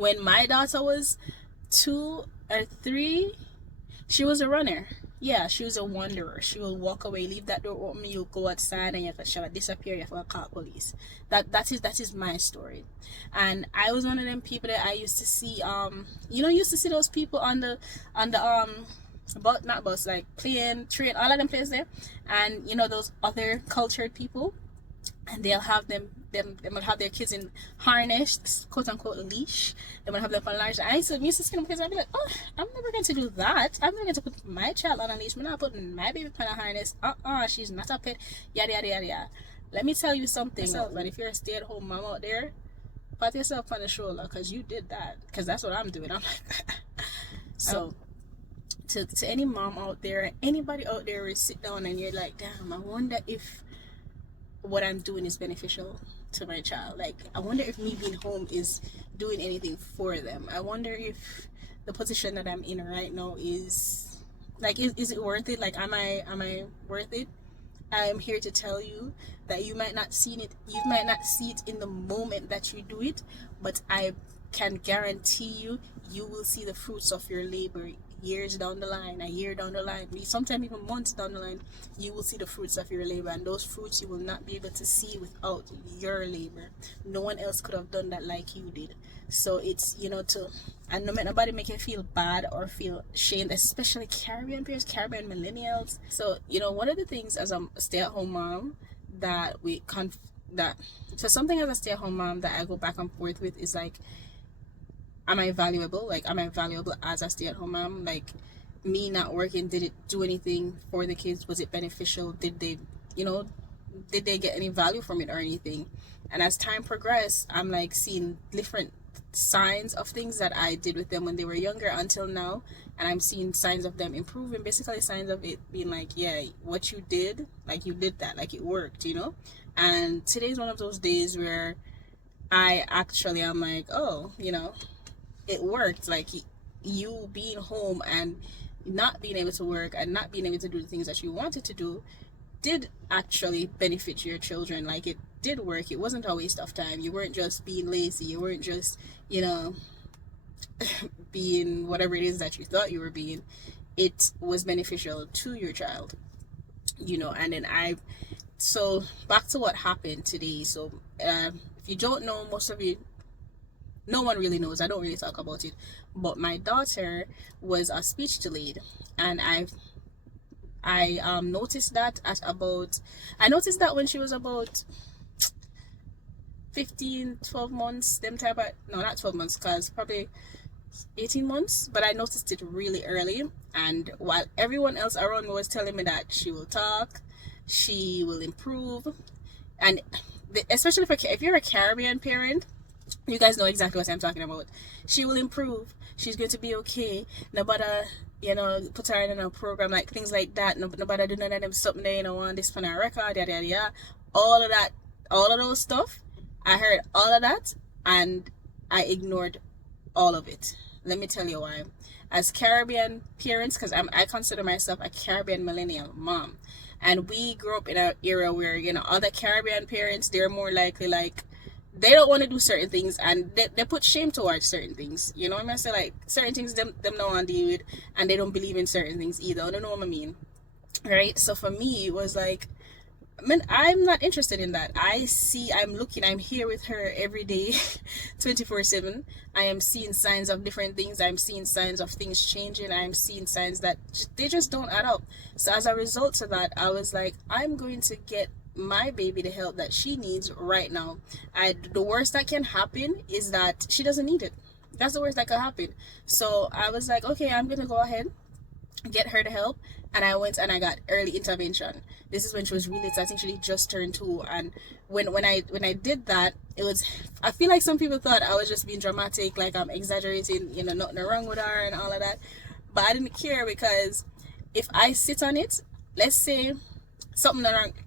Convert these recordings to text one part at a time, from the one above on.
When my daughter was 2 or 3, she was a runner. Yeah, she was a wanderer. She will walk away, leave that door open, you'll go outside and she'll disappear, you have to call police. That is my story. And I was one of them people that I used to see used to see those people on the but not bus, like plane, train, all of them places there. And those other cultured people, and they'll have they will have their kids in harness, quote unquote leash. They will have them on large. And I used to see them because I'd be like, oh, I'm never going to do that. I'm never going to put my child on a leash. I'm not putting my baby on a harness. She's not a pet. Yada yada yada yada. Let me tell you something. But if you're a stay-at-home mom out there, pat yourself on the shoulder because you did that. Because that's what I'm doing. I'm like, so. To any mom out there, anybody out there will sit down and you're like, damn, I wonder if what I'm doing is beneficial to my child. Like, I wonder if me being home is doing anything for them. I wonder if the position that I'm in right now is it worth it? Like, am I worth it? I'm here to tell you that you might not see it in the moment that you do it, but I can guarantee you will see the fruits of your labor years down the line, a year down the line, sometimes even months down the line. You will see the fruits of your labor, and those fruits you will not be able to see without your labor. No one else could have done that like you did. So it's and no matter nobody make you feel bad or feel shamed, especially Caribbean parents, Caribbean millennials. So one of the things as a stay-at-home mom something as a stay-at-home mom that I go back and forth with is like, am I valuable? Like, am I valuable as a stay-at-home mom? Like, me not working, did it do anything for the kids? Was it beneficial? Did they get any value from it or anything? And as time progressed, I'm like seeing different signs of things that I did with them when they were younger until now, and I'm seeing signs of them improving. Basically, signs of it being like, yeah, what you did, like you did that, like it worked, And today's one of those days where I actually am like, oh, it worked. Like, you being home and not being able to work and not being able to do the things that you wanted to do did actually benefit your children. Like, it did work. It wasn't a waste of time. You weren't just being lazy. You weren't just being whatever it is that you thought you were being. It was beneficial to your child, and then so back to what happened today. So if you don't know, most of you, no one really knows, I don't really talk about it, but my daughter was a speech delayed, and I noticed that when she was about 12 months, them type of, no, not 12 months, because probably 18 months, but I noticed it really early. And while everyone else around me was telling me that she will talk, she will improve, and especially if you're a Caribbean parent, you guys know exactly what I'm talking about. She will improve. She's going to be okay. Nobody, put her in a program, like things like that. Nobody do none of them something they on this on a record, yada yada yada. All of that, all of those stuff. I heard all of that, and I ignored all of it. Let me tell you why. As Caribbean parents, because I consider myself a Caribbean millennial mom, and we grew up in an era where other Caribbean parents, they're more likely like, they don't want to do certain things, and they put shame towards certain things. You know what I mean? So like certain things them don't want to deal with, and they don't believe in certain things either. I don't know what I mean, right? So for me, it was like, I'm not interested in that. I'm here with her every day, 24/7. I am seeing signs of different things. I'm seeing signs of things changing. I'm seeing signs that they just don't add up. So as a result of that, I was like, I'm going to get my baby the help that she needs right now. The worst that can happen is that she doesn't need it. That's the worst that could happen. So I was like, okay, I'm gonna go ahead, get her the help, and I went and I got early intervention. This is when she was really little. I think she just turned 2, and when I did that, it was, I feel like some people thought I was just being dramatic, like I'm exaggerating, nothing wrong with her and all of that, but I didn't care, because if I sit on it, let's say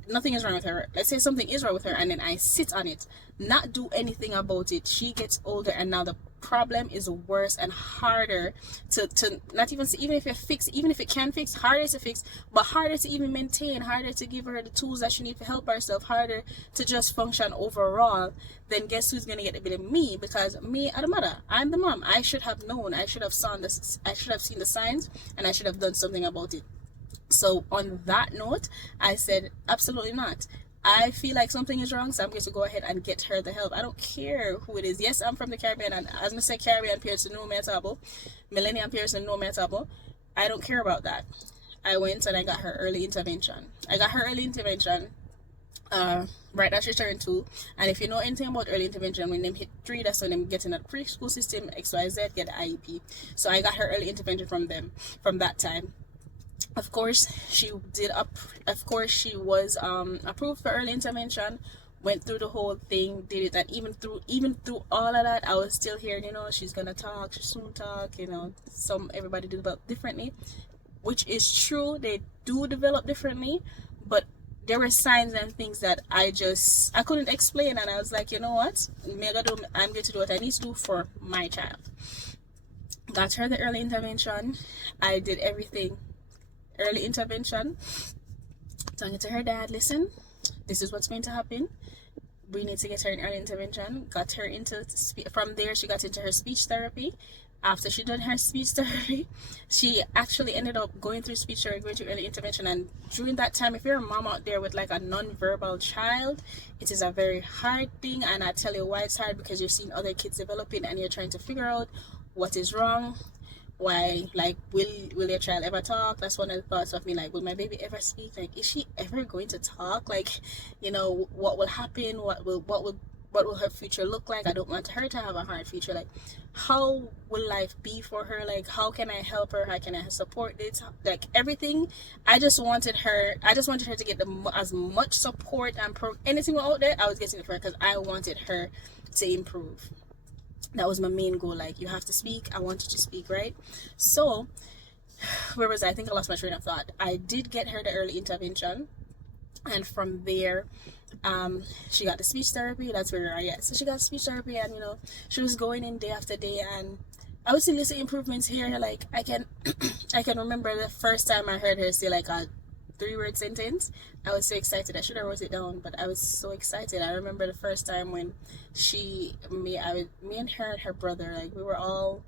nothing is wrong with her. Let's say something is wrong with her, and then I sit on it, not do anything about it. She gets older, and now the problem is worse and harder to not even see, even if it fix, even if it can fix, harder to fix, but harder to even maintain, harder to give her the tools that she needs to help herself, harder to just function overall. Then guess who's gonna get the bit of me? Because me, I'm the mother, I'm the mom. I should have known, I should have seen this, I should have seen the signs, and I should have done something about it. So on that note, I said, absolutely not. I feel like something is wrong, so I'm going to go ahead and get her the help. I don't care who it is. Yes, I'm from the Caribbean, and as I say, Caribbean person no me table, Millennium person no me table. I don't care about that. I went and I got her early intervention. I got her early intervention right as she turned 2. And if you know anything about early intervention, when them hit 3, that's when them get in a preschool system, XYZ, get the IEP. So I got her early intervention from them from that time. Of course she did of course she was approved for early intervention, went through the whole thing, did it, and even through all of that, I was still hearing, she's gonna talk, she'll soon talk, everybody develop differently, which is true. They do develop differently, but there were signs and things that I couldn't explain, and I was like, you know what, I'm going to do what I need to do for my child. Got her the early intervention. I did everything early intervention, talking to her dad, listen, this is what's going to happen, we need to get her in early intervention. Got her into from there she got into her speech therapy. After she done her speech therapy, she actually ended up going through speech therapy, going to early intervention. And during that time, if you're a mom out there with like a non-verbal child, it is a very hard thing. And I tell you why it's hard, because you're seeing other kids developing and you're trying to figure out what is wrong. Why, like, will your child ever talk? That's one of the thoughts of me, like, will my baby ever speak? Like, is she ever going to talk? Like, what will happen? What will her future look like? I don't want her to have a hard future. Like, how will life be for her? Like, how can I help her? How can I support this? Like, everything. I just wanted her to get as much support and anything out there, I was getting it for her, because I wanted her to improve. That was my main goal. Like, you have to speak, I want you to speak, right? So where was I think I lost my train of thought. I did get her the early intervention, and from there she got the speech therapy. That's where we are at. So she got speech therapy, and she was going in day after day, and I would see little improvements here. Like, I can I can remember the first time I heard her say like a 3-word sentence. I was so excited. I should have wrote it down, but I was so excited. I remember the first time when me and her and her brother, like, we were all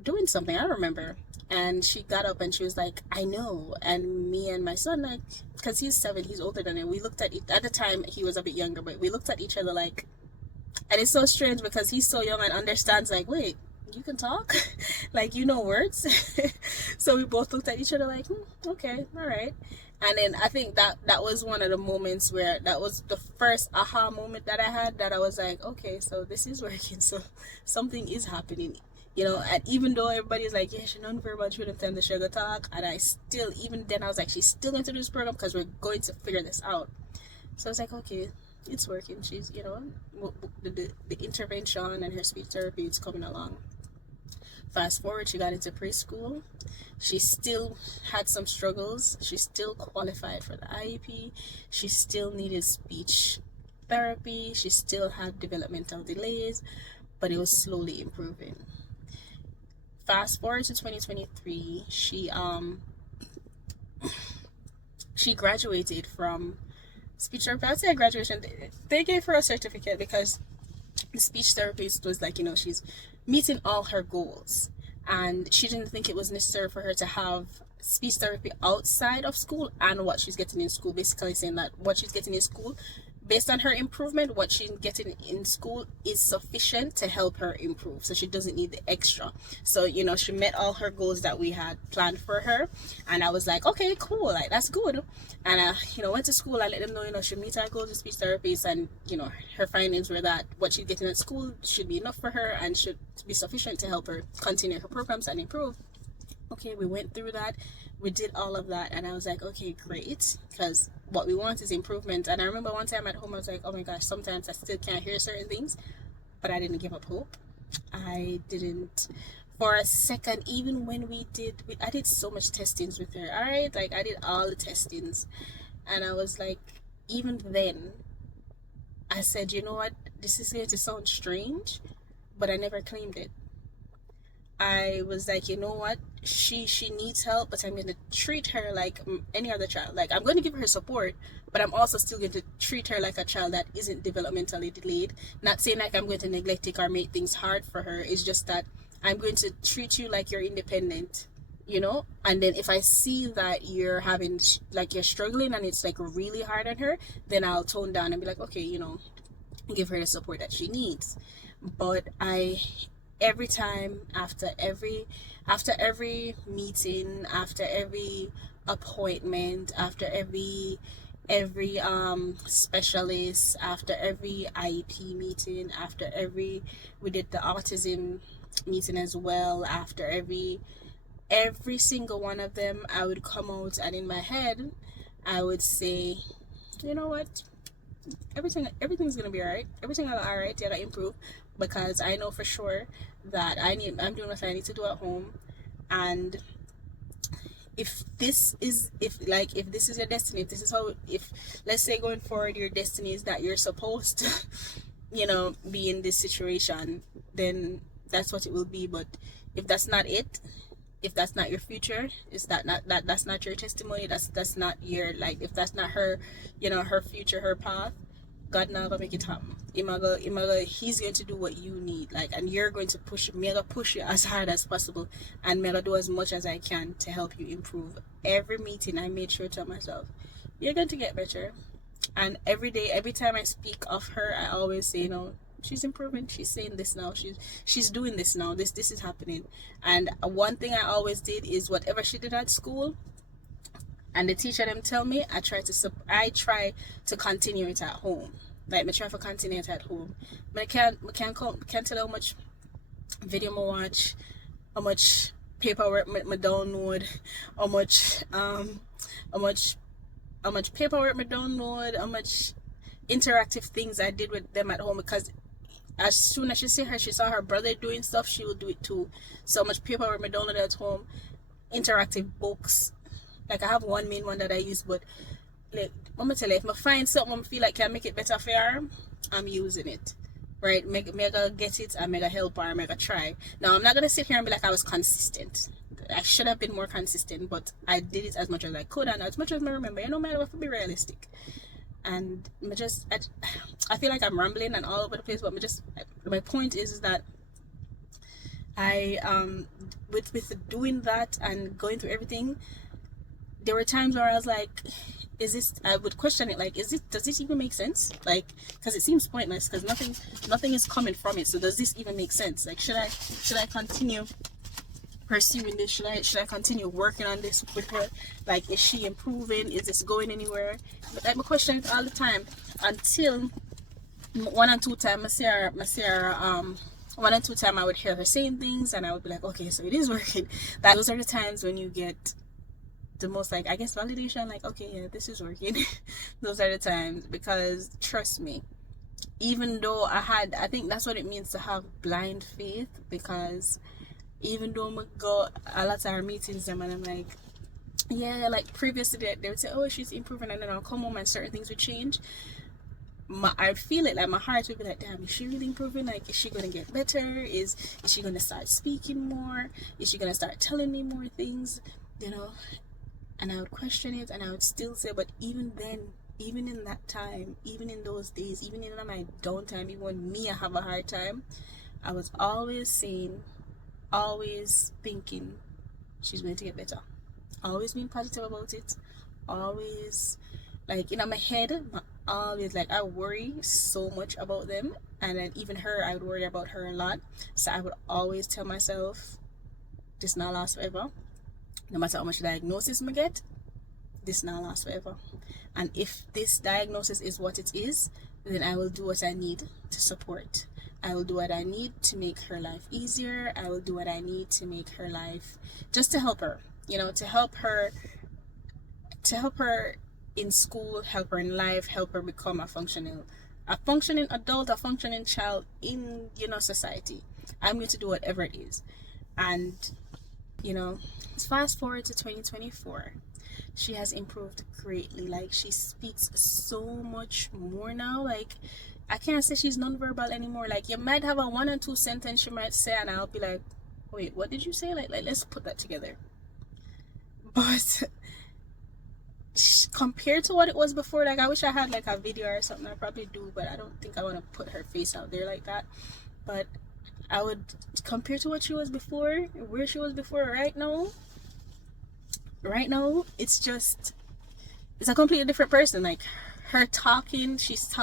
doing something, I don't remember, and she got up and she was like, I know. And me and my son, like, because he's 7, he's older than him, we looked at at the time he was a bit younger, but we looked at each other like, and it's so strange because he's so young and understands, like, wait, you can talk? Like, words? So we both looked at each other like, okay, all right. And then I think that was one of the moments where that was the first aha moment that I had, that I was like, okay, so this is working, so something is happening. And even though everybody's like, yeah, she's non-verbal, she wouldn't tell the sugar talk, and I still, even then, I was like, she's still going to do this program because we're going to figure this out. So I was like, okay, it's working. She's, the intervention and her speech therapy, it's coming along. Fast forward, she got into preschool. She still had some struggles. She still qualified for the IEP. She still needed speech therapy. She still had developmental delays, but it was slowly improving. Fast forward to 2023, she graduated from speech therapy. I'd say graduation. They gave her a certificate because the speech therapist was like, she's meeting all her goals, and she didn't think it was necessary for her to have speech therapy outside of school and what she's getting in school. Basically saying that what she's getting in school, based on her improvement, what she's getting in school is sufficient to help her improve, so she doesn't need the extra. So she met all her goals that we had planned for her, and I was like, okay, cool, like, that's good. And I went to school. I let them know, she meet her goals with speech therapists, and her findings were that what she's getting at school should be enough for her and should be sufficient to help her continue her programs and improve. Okay, we went through that, we did all of that, and I was like, okay, great, because what we want is improvement. And I remember one time at home, I was like, oh my gosh, sometimes I still can't hear certain things, but I didn't give up hope. I didn't for a second, even when I did so much testings with her, all right, like I did all the testings, and I was like, even then I said, you know what, this is going to sound strange, but I never claimed it. I was like, you know what, she needs help, but I'm going to treat her like any other child. Like, I'm going to give her support, but I'm also still going to treat her like a child that isn't developmentally delayed. Not saying like I'm going to neglect it or make things hard for her. It's just that I'm going to treat you like you're independent, you know. And then if I see that you're having like you're struggling and it's like really hard on her, then I'll tone down and be like, okay, you know, give her the support that she needs. But I, every time, after every meeting, after every appointment, after every specialist, after every IEP meeting, after every, we did the autism meeting as well, after every single one of them, I would come out and in my head I would say, you know what, everything's gonna be alright. Everything all right. You gotta improve, because I know for sure that I'm doing what I need to do at home. And if this is, if this is your destiny, if this is how, if let's say going forward your destiny is that you're supposed to you know, be in this situation, then that's what it will be. But if that's not it, if that's not your future, is that not that's not your testimony, that's not your, like, if that's not her, you know, her future, her path, God not gonna make it happen. He's going to do what you need, like, and you're going to push me, gonna push you as hard as possible, and me gonna do as much as I can to help you improve. Every meeting I made sure to tell myself, you're going to get better. And every day, every time I speak of her, I always say, you know, she's improving, she's saying this now, she's doing this now, this is happening. And one thing I always did is whatever she did at school and the teacher them tell me, I try to continue it at home. Like, I try to continue it at home. But can't tell how much video I watch, how much paperwork I download, how much how much how much paperwork I download, how much interactive things I did with them at home. Because as soon as she saw her brother doing stuff, she would do it too. So much paperwork I downloaded at home, interactive books. Like, I have one main one that I use, but like, I'm gonna tell you, if I find something I feel like can make it better for her, I'm using it. Right? Mega get it, and mega help her, mega try. Now, I'm not gonna sit here and be like I was consistent. I should have been more consistent, but I did it as much as I could and as much as I remember. You know, man, I have to be realistic. And I feel like I'm rambling and all over the place, but my point is that I with doing that and going through everything, there were times where I was like, I would question it, like, does this even make sense? Like, because it seems pointless, because nothing is coming from it. So does this even make sense? Like, should I continue pursuing this? Should I continue working on this with her? Like, is she improving? Is this going anywhere? But I'm questioning it all the time, until one and two time I see her one and two time I would hear her saying things, and I would be like, okay, so it is working. Those are the times when you get the most, like, I guess, validation, like, okay, yeah, this is working. Those are the times, because trust me, even though I think that's what it means to have blind faith, because even though I go a lot of our meetings them and I'm like, yeah, like previously they would say, oh, she's improving, and then I'll come home and certain things would change. I'd feel it, like my heart would be like, damn, is she really improving? Like, is she gonna get better? Is she gonna start speaking more? Is she gonna start telling me more things, you know? And I would question it, and I would still say, but even then, even in that time, even in those days, even in my downtime, even when I have a hard time, I was always saying, always thinking, she's going to get better. Always being positive about it. Always, like, in my head, always, like, I worry so much about them. And then even her, I would worry about her a lot. So I would always tell myself, this not last forever. No matter how much diagnosis I get, this not last forever. And if this diagnosis is what it is, then I will do what I need to support. I will do what I need to make her life easier. I will do what I need to make her life, just to help her, you know, to help her in school, help her in life, help her become a functioning adult, a functioning child in, you know, society. I'm going to do whatever it is. And you know, fast forward to 2024, she has improved greatly. Like, she speaks so much more now. Like, I can't say she's nonverbal anymore. Like, you might have a one or two sentence she might say, and I'll be like, wait, what did you say? Like let's put that together. But compared to what it was before, like, I wish I had like a video or something. I probably do, but I don't think I want to put her face out there like that. But I would compare to what she was before, where she was before. Right now, it's a completely different person. Like, her talking, she's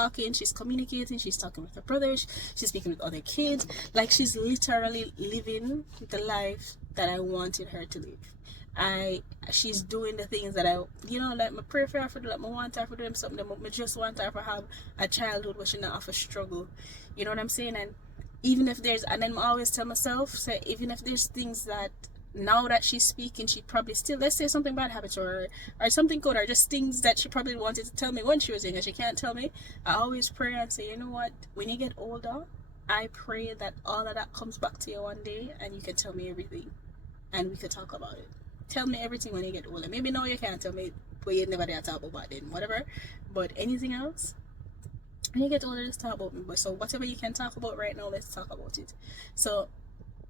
communicating, she's talking with her brothers, she's speaking with other kids. Like, she's literally living the life that I wanted her to live. She's doing the things that I, like, my pray for her for, like, I want her for doing something that I just want her to have a childhood where she not have a struggle. You know what I'm saying? And even if there's, and then I always tell myself, say, even if there's things that now that she's speaking, she probably still, let's say something bad happens, or something good, or just things that she probably wanted to tell me when she was young and she can't tell me. I always pray and say, you know what, when you get older, I pray that all of that comes back to you one day and you can tell me everything and we could talk about it. Tell me everything when you get older. Maybe now you can't tell me, but you never did talk about it, whatever. But anything else, when you get older, just talk about me. But so whatever you can talk about right now, let's talk about it. So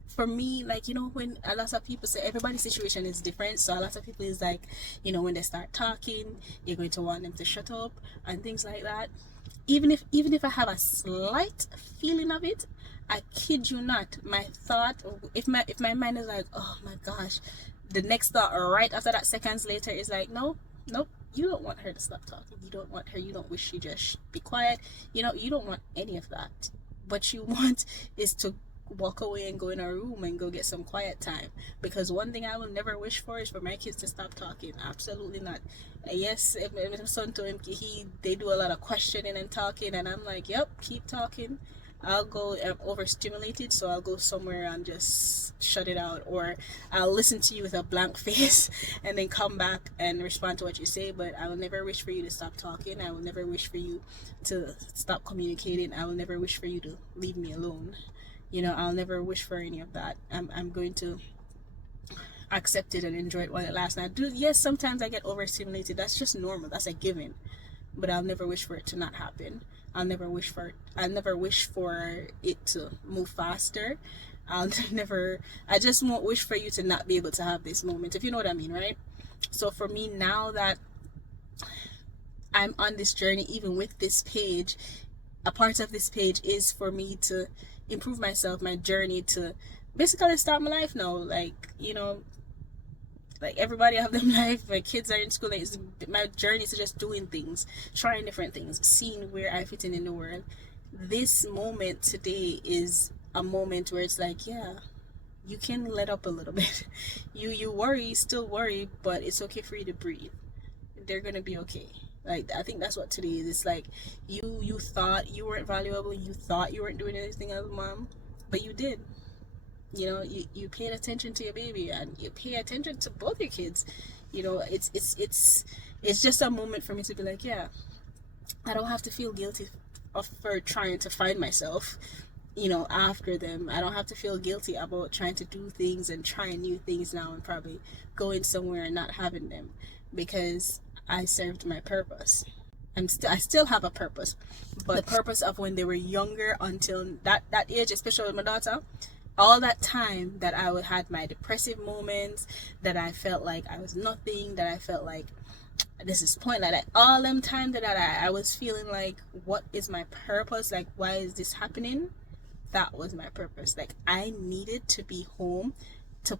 for me, like, when a lot of people say everybody's situation is different, so a lot of people is like, when they start talking, you're going to want them to shut up and things like that. Even if I have a slight feeling of it, I kid you not, my thought, if my mind is like, oh my gosh, the next thought right after that, seconds later, is like, nope, you don't want her to stop talking. You don't wish she just be quiet. You don't want any of that. What you want is to walk away and go in a room and go get some quiet time. Because one thing I will never wish for is for my kids to stop talking. Absolutely not. Yes, if my son to him, they do a lot of questioning and talking, and I'm like, yep, keep talking. I'll go overstimulated, so I'll go somewhere and just shut it out, or I'll listen to you with a blank face and then come back and respond to what you say. But I will never wish for you to stop talking. I will never wish for you to stop communicating. I will never wish for you to leave me alone. I'll never wish for any of that. I'm going to accept it and enjoy it while it lasts. Now, yes, sometimes I get overstimulated. That's just normal. That's a given. But I'll never wish for it to not happen. I'll never wish for it to move faster. I just won't wish for you to not be able to have this moment, if you know what I mean, right? So for me, now that I'm on this journey, even with this page, a part of this page is for me to improve myself, my journey to basically start my life now. Like, like everybody have them life, my kids are in school, like, my journey to just doing things, trying different things, seeing where I fit in the world. This moment today is a moment where it's like, yeah, you can let up a little bit. You worry, still worry, but it's okay for you to breathe. They're gonna be okay. Like, I think that's what today is. It's like, you thought you weren't valuable, you thought you weren't doing anything as a mom, but you did. You paid attention to your baby, and you pay attention to both your kids. It's just a moment for me to be like, yeah, I don't have to feel guilty for trying to find myself, after them. I don't have to feel guilty about trying to do things and trying new things now and probably going somewhere and not having them, because I served my purpose. I still have a purpose, but the purpose of when they were younger, until that age, especially with my daughter, all that time that I had my depressive moments, that I felt like I was nothing, that I felt like this is pointless, like all them time that I was feeling like, what is my purpose? Like, why is this happening? That was my purpose. Like, I needed to be home to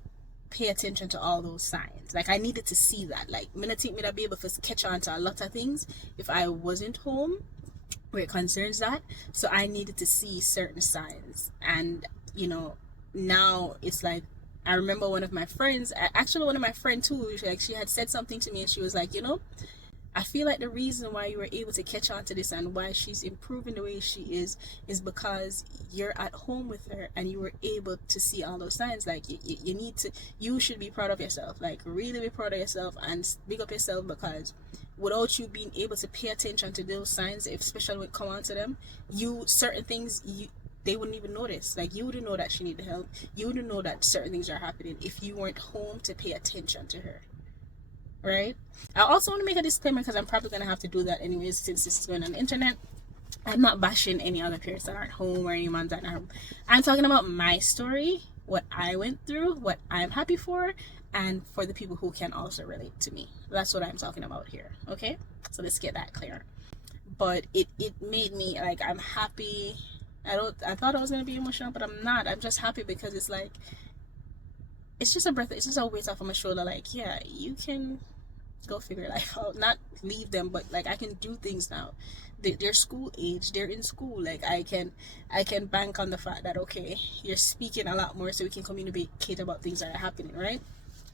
pay attention to all those signs. Like, I needed to see that. Like, I'm gonna take me to be able to catch on to a lot of things if I wasn't home where it concerns that. So I needed to see certain signs. And now it's like, I remember one of my friends too, she had said something to me, and she was like, I feel like the reason why you were able to catch on to this and why she's improving the way she is because you're at home with her and you were able to see all those signs. Like, you should be proud of yourself. Like, really be proud of yourself and big up yourself, because without you being able to pay attention to those signs, especially when it comes on to them, certain things they wouldn't even notice. Like, you wouldn't know that she needed help. You wouldn't know that certain things are happening if you weren't home to pay attention to her, right? I also want to make a disclaimer, because I'm probably going to have to do that anyways since this is going on the internet. I'm not bashing any other parents that aren't home or any moms that aren't home. I'm talking about my story, what I went through, what I'm happy for, and for the people who can also relate to me. That's what I'm talking about here, okay? So let's get that clear. But it made me, like, I'm happy. I thought I was going to be emotional, but I'm not. I'm just happy because it's like, it's just a breath, it's just a weight off of my shoulder. Like, yeah, you can go figure life out. Not leave them, but like, I can do things now. They're school age, they're in school. Like, I can bank on the fact that, okay, you're speaking a lot more, so we can communicate about things that are happening, right?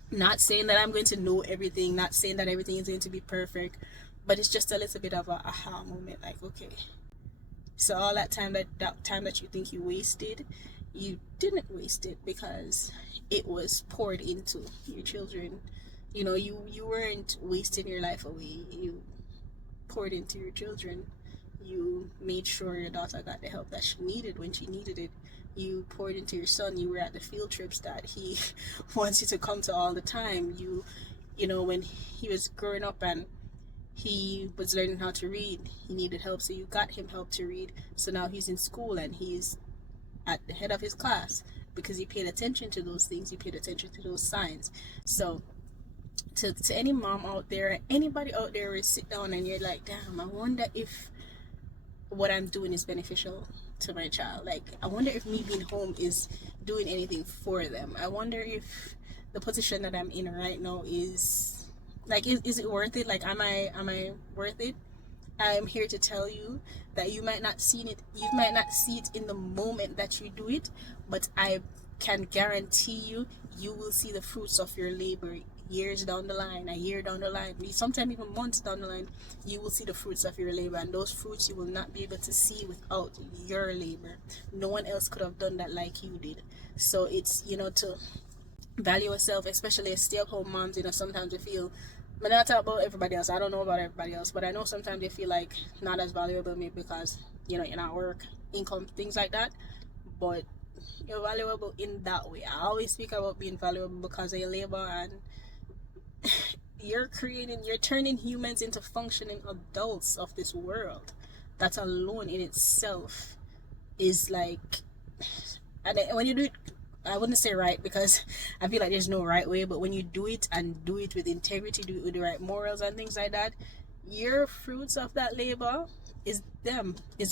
Not saying that I'm going to know everything, not saying that everything is going to be perfect, but it's just a little bit of a aha moment. Like, okay, so all that time that you think you wasted, you didn't waste it, because it was poured into your children. You know, you weren't wasting your life away. You poured into your children. You made sure your daughter got the help that she needed when she needed it. You poured into your son. You were at the field trips that he wants you to come to all the time. You know, when he was growing up and he was learning how to read, he needed help, so you got him help to read. So now he's in school and he's at the head of his class because you paid attention to those things. You paid attention to those signs. So to any mom out there, anybody out there is sit down and you're like, damn, I wonder if what I'm doing is beneficial to my child. Like, I wonder if me being home is doing anything for them. I wonder if the position that I'm in right now is like, is it worth it? Like, am I worth it? I'm here to tell you that you might not see it in the moment that you do it, but I can guarantee you will see the fruits of your labor years down the line, a year down the line, sometimes even months down the line. You will see the fruits of your labor, and those fruits you will not be able to see without your labor. No one else could have done that like you did. So it's, to value yourself, especially as stay-at-home moms. Sometimes we feel, but not talk about everybody else. I don't know about everybody else, but I know sometimes they feel like not as valuable, maybe because you're not work, income, things like that. But you're valuable in that way. I always speak about being valuable because of your labor, and you're turning humans into functioning adults of this world. That alone in itself is like, and when you do it, I wouldn't say right, because I feel like there's no right way, but when you do it and do it with integrity, do it with the right morals and things like that, your fruits of that labor is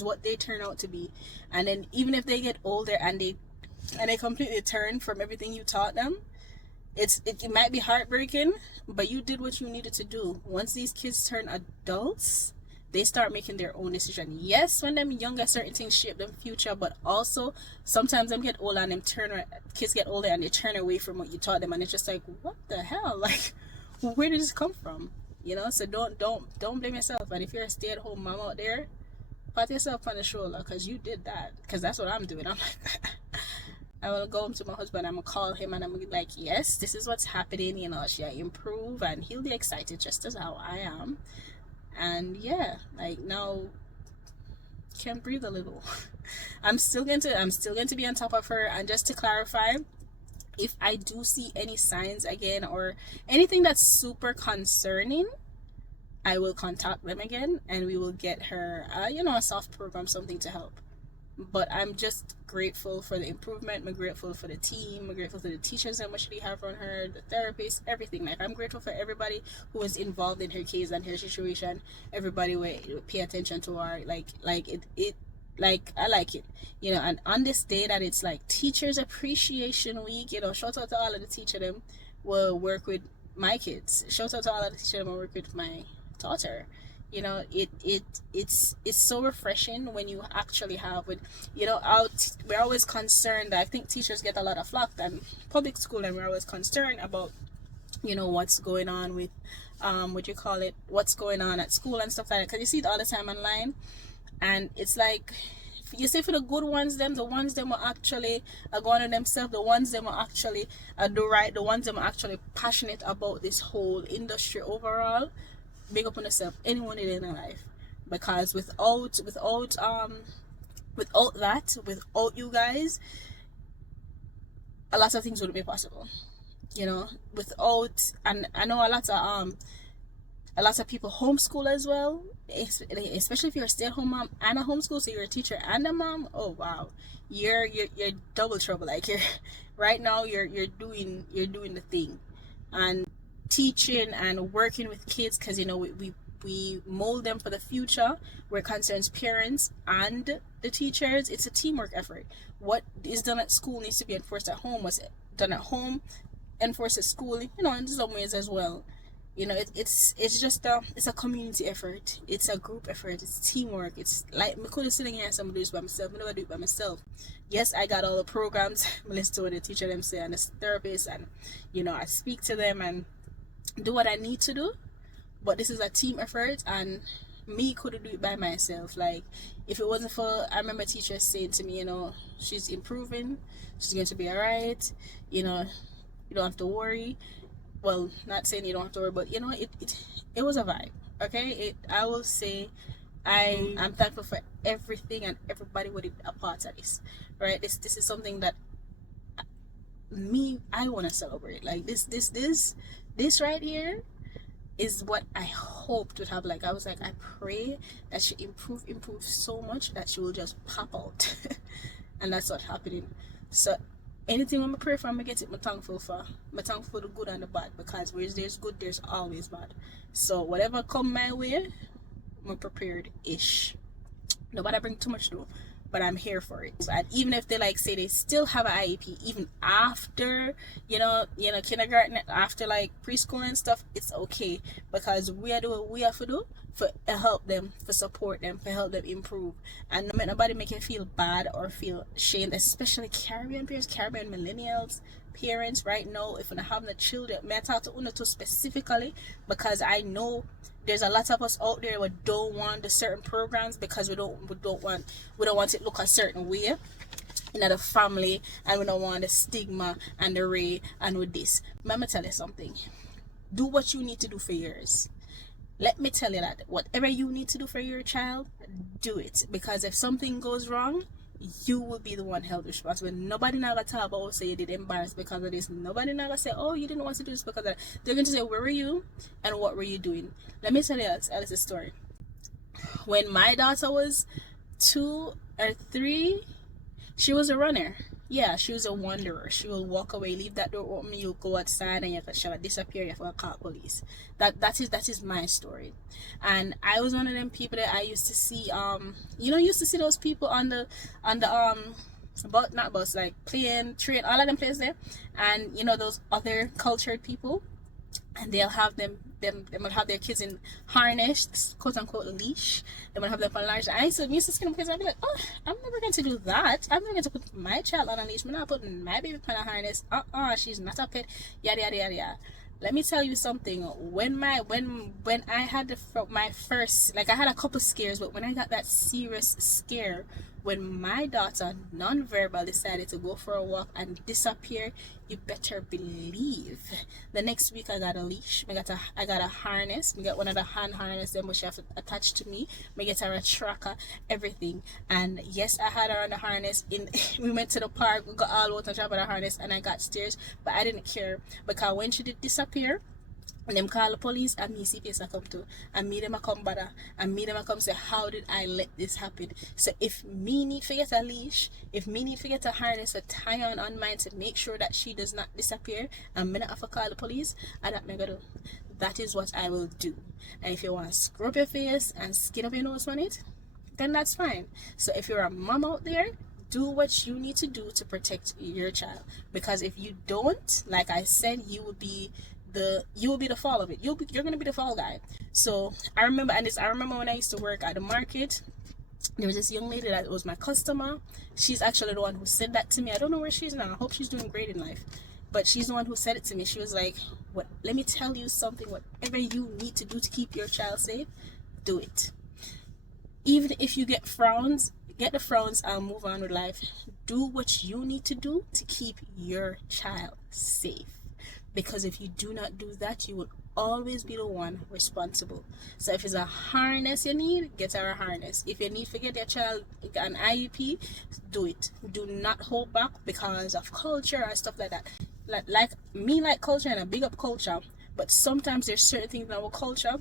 what they turn out to be. And then even if they get older and they completely turn from everything you taught them, it might be heartbreaking, but you did what you needed to do. Once these kids turn adults, they start making their own decision. Yes, when them younger, certain things shape them future, but also sometimes them get older and kids get older and they turn away from what you taught them, and it's just like, what the hell? Like, where did this come from? So don't blame yourself. And if you're a stay-at-home mom out there, pat yourself on the shoulder, because you did that. Because that's what I'm doing. I'm like, I will go home to my husband, I'm gonna call him, and I'm gonna be like, yes, this is what's happening, she improve, and he'll be excited just as how I am. And yeah, like, now can breathe a little. I'm still going to be on top of her. And just to clarify, if I do see any signs again or anything that's super concerning, I will contact them again, and we will get her a soft program, something to help. But I'm just grateful for the improvement. I'm grateful for the team. I'm grateful for the teachers and what we have on her, the therapist, everything. Like, I'm grateful for everybody who was involved in her case and her situation. Everybody will pay attention to her. Like I like it. And on this day that it's like Teachers Appreciation Week, shout out to all of the teachers them will work with my kids. Shout out to all of the teachers them will work with my daughter. It's so refreshing when you actually have with we're always concerned. I think teachers get a lot of flack, and public school, and we're always concerned about what's going on with what's going on at school and stuff like that, because you see it all the time online. And it's like, you see, for the good ones, the ones them are actually going on themselves, the ones them are actually do right, the ones them are actually passionate about this whole industry overall. Big up on yourself, anyone in their life, because without Without that, without you guys, a lot of things wouldn't be possible. You know, without, and I know a lot of people homeschool as well, especially if you're a stay-at-home mom and a homeschool, so you're a teacher and a mom. Oh wow, you're double trouble. Like you're right now, you're doing the thing, and teaching and working with kids, because you know we mold them for the future. We're concerned as parents and the teachers. It's a teamwork effort. What is done at school needs to be enforced at home. What's done at home enforced at school, you know, in some ways as well. You know, it's just it's a community effort, it's a group effort, it's teamwork. It's like me could have sitting here and some do this by myself. I never do it by myself. Yes, I got all the programs. I listen to what the teacher them say and the therapist, and you know, I speak to them and do what I need to do. But this is a team effort, and me couldn't do it by myself. Like if it wasn't for, I remember teachers saying to me, you know, she's improving, she's going to be all right, you know, you don't have to worry. Well, not saying you don't have to worry, but you know, it was a vibe. Okay, I will say I'm thankful for everything and everybody with a part of this. Right, this is something that I want to celebrate. Like this right here is what I hoped would have. Like I was like, I pray that she improve so much that she will just pop out. And that's what's happening. So anything I'm pray for, I'm get it. I'm thankful for. I'm thankful for the good and the bad, because where there's good, there's always bad. So whatever come my way, I'm prepared ish. Nobody bring too much though, but I'm here for it. And even if they like say they still have an IEP even after kindergarten, after like preschool and stuff, it's okay, because we are doing what we have to do for help them, for support them, for help them improve. And no make nobody make you feel bad or feel shamed, especially Caribbean parents, Caribbean millennials parents right now. If you have the children, may I talk to Una too specifically, because I know there's a lot of us out there who don't want the certain programs because we don't want it look a certain way in the family, and we don't want the stigma and the ray and with this. Let me tell you something. Do what you need to do for yours. Let me tell you that whatever you need to do for your child, do it. Because if something goes wrong, you will be the one held responsible. Nobody now gonna talk about say you did embarrassed because of this. Nobody now gonna say, oh, you didn't want to do this because of that. They're going to say, where were you and what were you doing? Let me tell you a story. When my daughter was 2 or 3, she was a runner. Yeah, she was a wanderer. She will walk away, leave that door open, you'll go outside, and she'll disappear. You have to call police. That is my story. And I was one of them people that I used to see. Used to see those people on the not bus, like plane, train, all of them places there, and you know those other cultured people, and they'll have they will have their kids in harness, quote unquote leash. They will have them on large. And I used to skin because I'd be like, oh, I'm never going to do that. I'm never going to put my child on a leash. I'm not putting my baby on a harness. She's not a pet. Yada yada yada yada. Let me tell you something. When I had my first, like I had a couple scares, but when I got that serious scare, when my daughter non-verbal decided to go for a walk and disappear, you better believe the next week I got a leash. I got a harness. We got one of the hand harness them which you have to attach to me. We get her a tracker, everything. And yes, I had her on the harness. We went to the park, we got all out on top of the harness, and I got stairs, but I didn't care, because when she did disappear, and them call the police, and me see place I come to, and me them a come bother, and me them a come say, how did I let this happen? So if me need to get a leash, if me need to get a harness to tie on mine to make sure that she does not disappear, and me not have to call the police, and that me go do. That is what I will do. And if you want to scrub your face and skin up your nose on it, then that's fine. So if you're a mom out there, do what you need to do to protect your child, because if you don't, like I said, you will be the fall of it. You're gonna be the fall guy. So I remember when I used to work at the market, there was this young lady that was my customer. She's actually the one who said that to me. I don't know where she's now. I hope she's doing great in life, but she's the one who said it to me. She was like, let me tell you something, whatever you need to do to keep your child safe, do it. Even if you get frowns, get the frowns and move on with life. Do what you need to do to keep your child safe. Because if you do not do that, you will always be the one responsible. So if it's a harness you need, get her a harness. If you need to get your child an IEP, do it. Do not hold back because of culture or stuff like that. Like me, like culture, and a big up culture, but sometimes there's certain things in our culture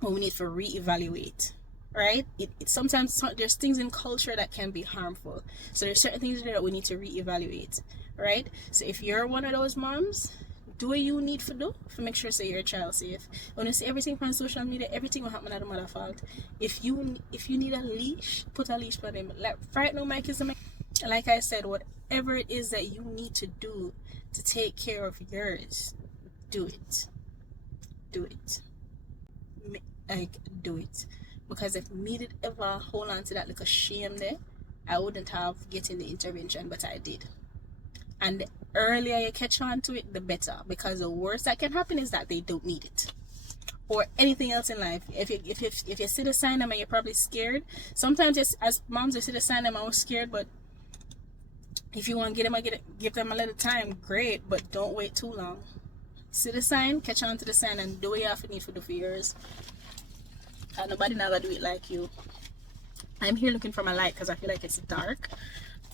when we need to reevaluate, right? It sometimes there's things in culture that can be harmful, so there's certain things there that we need to reevaluate, right? So if you're one of those moms, do what you need to do to make sure your child safe. When you see everything from social media, everything will happen at the mother fault. If you need a leash, put a leash on him. Like right now, my kids, like I said, whatever it is that you need to do to take care of yours, do it. Like, do it. Because if me did ever hold on to that little shame there, I wouldn't have getting the intervention, but I did. And the earlier you catch on to it, the better, because the worst that can happen is that they don't need it, or anything else in life. If you see the sign them and you're probably scared, sometimes as moms you see the sign them and we're scared, but if you want to give them a little time, great, but don't wait too long. See the sign, catch on to the sign, and do what you have to need to do for yours. And nobody never do it like you. I'm here looking for my light because I feel like it's dark.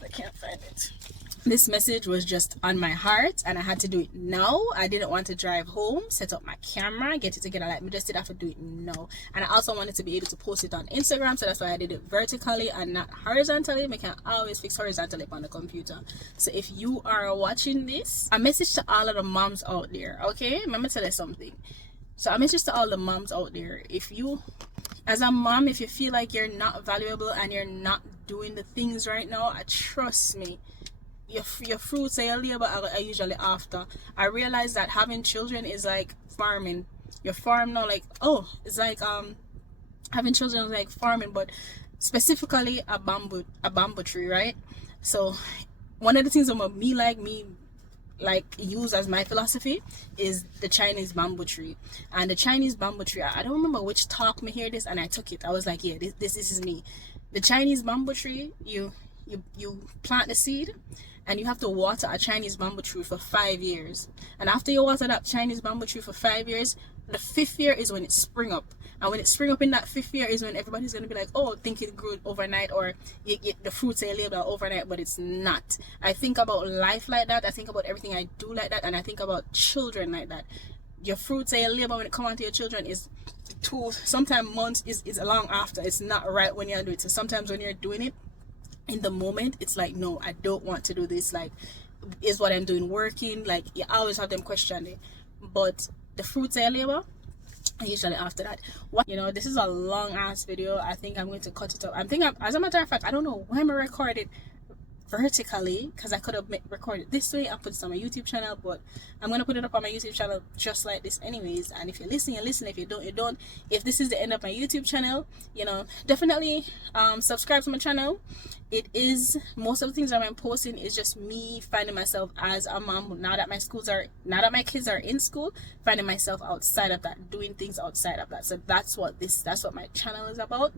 I can't find it. This message was just on my heart and I had to do it now. I didn't want to drive home, set up my camera, get it together. Like, me just did have to do it now. And I also wanted to be able to post it on Instagram, so that's why I did it vertically and not horizontally. I can always fix horizontally on the computer. So if you are watching this, a message to all of the moms out there, okay? Let me tell you something. So a message to all the moms out there: if you, as a mom, if you feel like you're not valuable and you're not doing the things right now, trust me, your fruits and your labor are usually after. I realize that having children is like farming. You farm now, like, oh, it's like having children is like farming, but specifically a bamboo tree, right? So one of the things about me use as my philosophy is the Chinese bamboo tree. And the Chinese bamboo tree, I don't remember which talk me hear this, and I took it. I was like, yeah, this is me. The Chinese bamboo tree, you plant the seed and you have to water a Chinese bamboo tree for 5 years. And after you water that Chinese bamboo tree for 5 years, the 5th year is when it spring up. And when it spring up in that 5th year is when everybody's going to be like, oh, think it grew overnight, or you get the fruits and labor overnight, but it's not. I think about life like that. I think about everything I do like that. And I think about children like that. Your fruits and your labor when it comes onto your children is sometimes months is long after. It's not right when you do it. So sometimes when you're doing it in the moment, it's like, no, I don't want to do this. Like, is what I'm doing working? Like, you always have them question it. But the fruits and labor, usually after that. This is a long ass video. I think I'm going to cut it up. As a matter of fact, I don't know why I'm recorded vertically, because I could have recorded this way and put it on my YouTube channel, but I'm going to put it up on my YouTube channel just like this anyways. And if you listen, you listen. If you don't, you don't. If this is the end of my YouTube channel, definitely subscribe to my channel. It is, most of the things that I'm posting is just me finding myself as a mom now that my kids are in school, finding myself outside of that, doing things outside of that. So that's what my channel is about.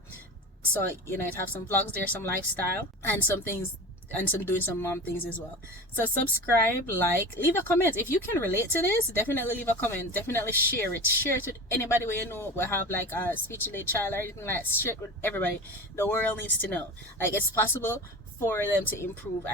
So it have some vlogs there, some lifestyle, and some things, and doing some mom things as well. So subscribe, like, leave a comment. If you can relate to this, definitely leave a comment. Definitely share it with anybody where will have like a speech delayed child or anything like that. Share it with everybody. The world needs to know, like, it's possible for them to improve.